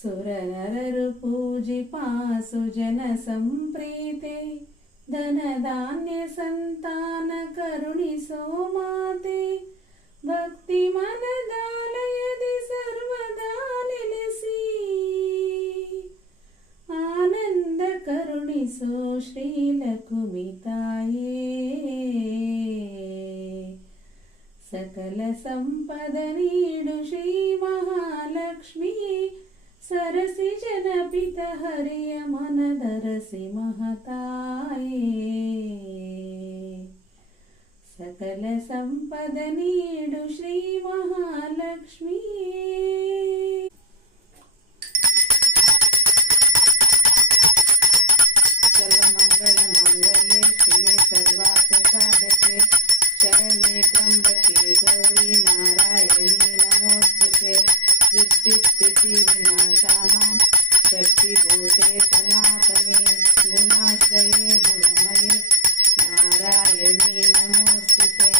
ಸುರನರರು ಪೂಜಿಪಾಸು ಜನ ಸಂಪ್ರೀತೆ ಧನಧಾನ್ಯ ಸಂತಾನ ಕರುಣಿಸೋ ಮಾತೆ ಭಕ್ತಿ ಮನದಾಲಯದಿ ಸರ್ವದಾ ನೆಲೆಸಿ ಆನಂದ ಕರುಣಿಸೋ ಶ್ರೀಲಕುಮಿ ತಾಯೇ ಸಕಲ ಸಂಪದ ನೀಡು ಶ್ರೀ ಮಹಾಲಕ್ಷ್ಮಿ ಸರಸಿ ಜನಪಿತ ಹರಿಯ ಮನದರಸಿ ಮಹತಾಯೇ ಸಕಲ ಸಂಪದ ನೀಡು ಶ್ರೀ ಮಹಾಲಕ್ಷ್ಮಿ ಸರ್ವಮಂಗಳ ಮಾಂಗಲ್ಯೆ ಶಿವೆ ಸರ್ವಾರ್ಥ ಸಾಧಕೆ ಶರಣ್ಯೆ ತ್ರ್ಯಂಬಕೆ ಗೌರಿ ನಾರಾಯಣಿ ನಮೋಸ್ತುತೆ ಸೃಷ್ಟಿಸ್ಥಿತಿ ವಿನಾಶಾನಾಂ ಶಕ್ತಿಭೂತೆ ಸನಾತನೆ ಗುಣಾಶ್ರಯೇ ಗುಣಮಯೇ ನಾರಾಯಣಿ ನಮೋಸ್ತುತೆ।